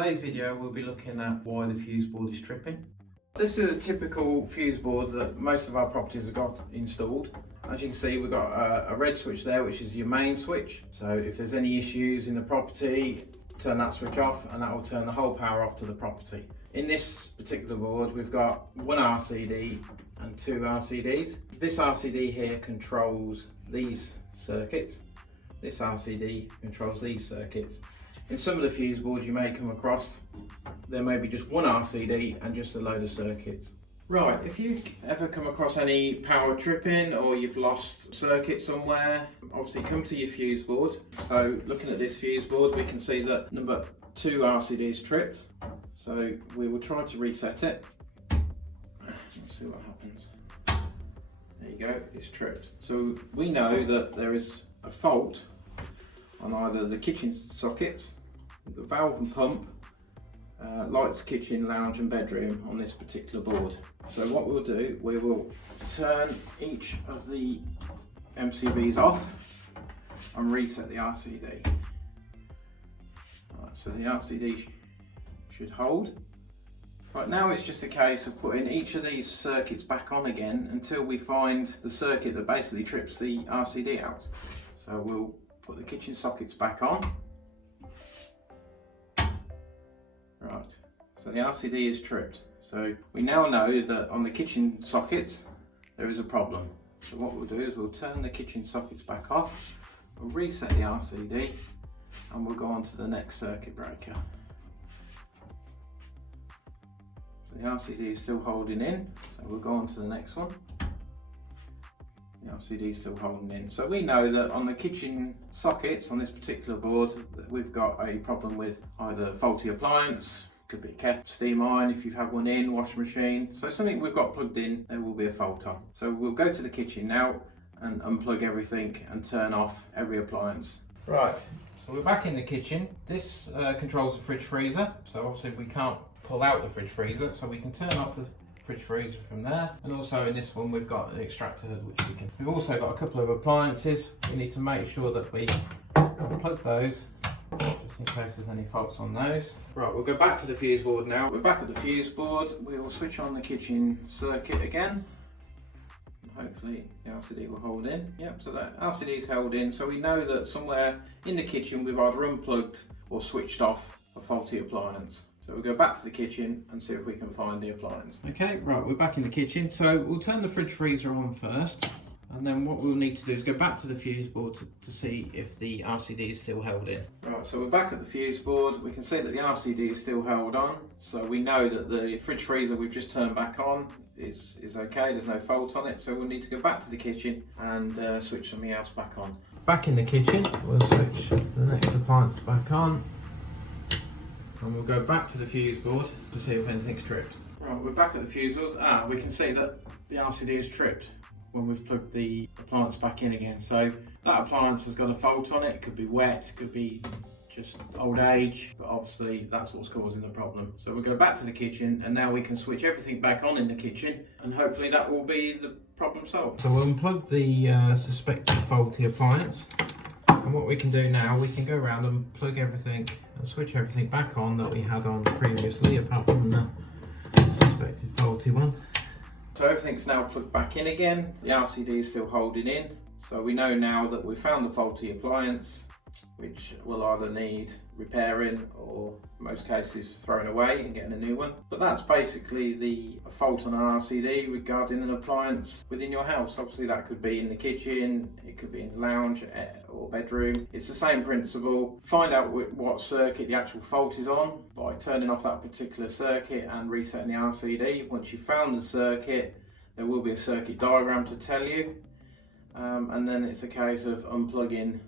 Today's video we'll be looking at why the fuse board is tripping. This is a typical fuse board that most of our properties have got installed. As you can see, we've got a red switch there, which is your main switch. So if there's any issues in the property, turn that switch off and that will turn the whole power off to the property. In this particular board, we've got one RCD and two RCDs. This RCD here controls these circuits. This RCD controls these circuits. In some of the fuse boards you may come across, there may be just one RCD and just a load of circuits. Right, if you ever come across any power tripping or you've lost circuit somewhere, obviously come to your fuse board. So looking at this fuse board, we can see that number 2 RCD is tripped. So we will try to reset it. Let's see what happens. There you go, it's tripped. So we know that there is a fault on either the kitchen sockets, the valve and pump, lights, kitchen, lounge and bedroom on this particular board. So what we'll do, we will turn each of the MCBs off and reset the RCD. Right, so the RCD should hold. Right, now it's just a case of putting each of these circuits back on again until we find the circuit that basically trips the RCD out. So we'll put the kitchen sockets back on. Right, so the RCD is tripped. So we now know that on the kitchen sockets there is a problem. So what we'll do is we'll turn the kitchen sockets back off, we'll reset the RCD and we'll go on to the next circuit breaker. So the RCD is still holding in, so we'll go on to the next one. The LCD is still holding in. So we know that on the kitchen sockets on this particular board that we've got a problem with either faulty appliance, could be a kettle, steam iron if you've had one in, washing machine. So something we've got plugged in, there will be a fault on. So we'll go to the kitchen now and unplug everything and turn off every appliance. Right, so we're back in the kitchen. This controls the fridge freezer. So obviously we can't pull out the fridge freezer, so we can turn off the fridge freezer from there, and also in this one we've got the extractor hood which we can. We've also got a couple of appliances. We need to make sure that we unplug those just in case there's any faults on those. Right, we'll go back to the fuse board now. We're back at the fuse board. We will switch on the kitchen circuit again. Hopefully the LCD will hold in. Yep, so that LCD is held in, so we know that somewhere in the kitchen we've either unplugged or switched off a faulty appliance. So we'll go back to the kitchen and see if we can find the appliance. Okay, right, we're back in the kitchen. So we'll turn the fridge freezer on first, and then what we'll need to do is go back to the fuse board to see if the RCD is still held in. Right, so we're back at the fuse board. We can see that the RCD is still held on. So we know that the fridge freezer we've just turned back on is okay, there's no fault on it. So we'll need to go back to the kitchen and switch something else back on. Back in the kitchen, we'll switch the next appliance back on. And we'll go back to the fuse board to see if anything's tripped. Right, we're back at the fuse board. We can see that the RCD is tripped when we've plugged the appliance back in again. So that appliance has got a fault on it. It could be wet, it could be just old age, but obviously that's what's causing the problem. So we'll go back to the kitchen and now we can switch everything back on in the kitchen and hopefully that will be the problem solved. So we'll unplug the suspected faulty appliance. And what we can do now, we can go around and plug everything and switch everything back on that we had on previously, apart from the suspected faulty one. So everything's now plugged back in again. The LCD is still holding in. So we know now that we've found the faulty appliance, which will either need repairing or in most cases thrown away and getting a new one. But that's basically the fault on an RCD regarding an appliance within your house. Obviously that could be in the kitchen, it could be in the lounge or bedroom. It's the same principle. Find out what circuit the actual fault is on by turning off that particular circuit and resetting the RCD. Once you've found the circuit, there will be a circuit diagram to tell you, and then it's a case of unplugging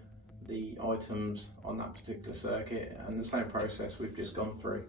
the items on that particular circuit and the same process we've just gone through.